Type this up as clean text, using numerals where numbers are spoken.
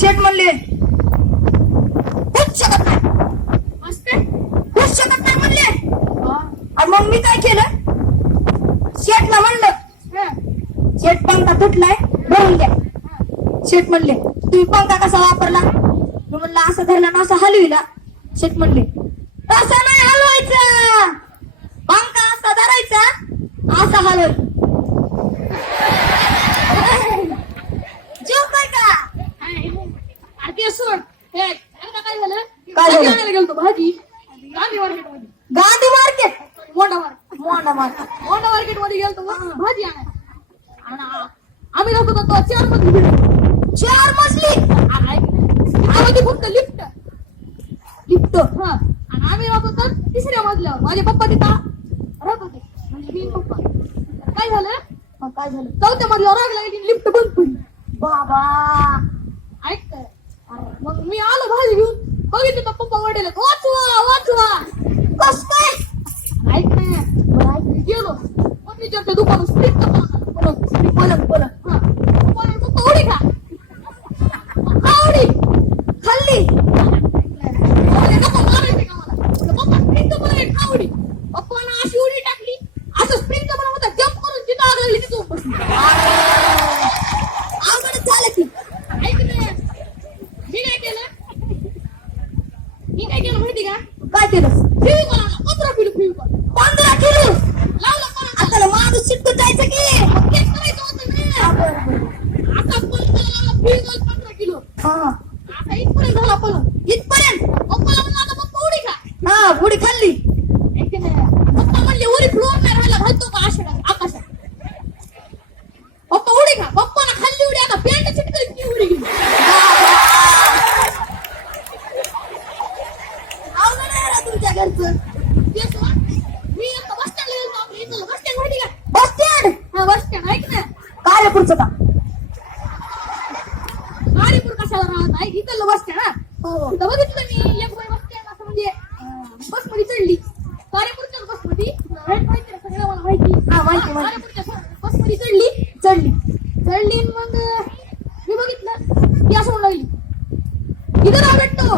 शेठ म्हणले होऊच शकत नाही. होऊच शकत नाही म्हणले. आणि मग मी काय केलं, शेठला म्हणलं शेठ पंखा तुटलाय भरून द्या. शेठ म्हणले तुम्ही पंखा कसा वापरला? मी म्हणलं असं धरला ना असं हलविला. शेठ म्हणले तसा नाही हलवायचा, पंखा असा धरायचा असा हलवायचा. जेव काय का ते सोड. हे एकदा काय झालं, काय झालं? आणायला गेलतो भाजी गांधी मार्केट मध्ये. गांधी मार्केट मोठा मार्केट मोठा मार्केट. मोठा मार्केट मध्ये गेलतो भाजी आणायला. आणि आम्ही राहतो तो 4 मजली बिल्डिंग. 4 मजली त्यामध्ये फक्त लिफ्ट. लिफ्ट. हा, आणि आम्ही राहतो तर 3ऱ्या मजल्यावर. माझे पप्पा तिथं राहत होते, म्हणजे मी पप्पा. काय झालं, मग काय झालं? 4थ्या मजल्यावर आग लागली, लिफ्ट बंद पडली. बाबा ऐक, मग मी आलो भाजी घेऊन, बघितलं तर पप्पा वडेल वाचवा वाचवा. कस काय? ऐक ना, गेलो फर्निचरच्या दुकानात स्प्रिंग बोला बोला. पप्पा उडी खा. आवडी खाल्ली. पप्पानं अशी उडी टाकली, असं स्प्रिंग मध्ये जम्प करून तिथं आग लागली, तिथून बसली. आवडच झालं की. ऐक ना, मी काय केलं माहिती का? काय केलं? फेविकॉल आणला, 15 किलो फेविकॉल 15 किलो लावला परत. आता माणूस शिट्टू जायचं की. मग तेच करायचं होतं ना. हा, बरं, बरं. आता पण लावला फेविकॉल 15 किलो. हा आता इथपर्यंत झाला पण. इथपर्यंत. पप्पाला म्हणलं आता पप्पा उडी खा. हा उडी खाल्ली. ऐक ना, पप्पा म्हणले उडी फ्लोअर नाही राहायला घालतो का आकाशात. पप्पा उडी खा. पप्पाला खाल्ली उडी, आता पॅन्ट चिटकली ती उडी गेली. आवडलं नाही रे तुमच्या घरचं. तेच ना. मी आता बस स्टँडला गेलो. आपल्या इथलं बस स्टँड माहिती का? Bus stand. हा, बस स्टँड. ऐक ना, काय रे पुढचं का? गाडीपूर कशाला राहत आहे, इथलं बस स्टँड. हा, हो. तिथं बघितलं मी एक बाई बस स्टँड असं म्हणजे बस मध्ये चढली. गाडीपूरच्याच बस मध्ये माहिती ना, सगळं मला माहिती. हा, माहिती. गाडीपूरच्या बस मध्ये चढली. चढली. मग मी बघितलं ती असं म्हणू लागली, इथं राव भेटतो.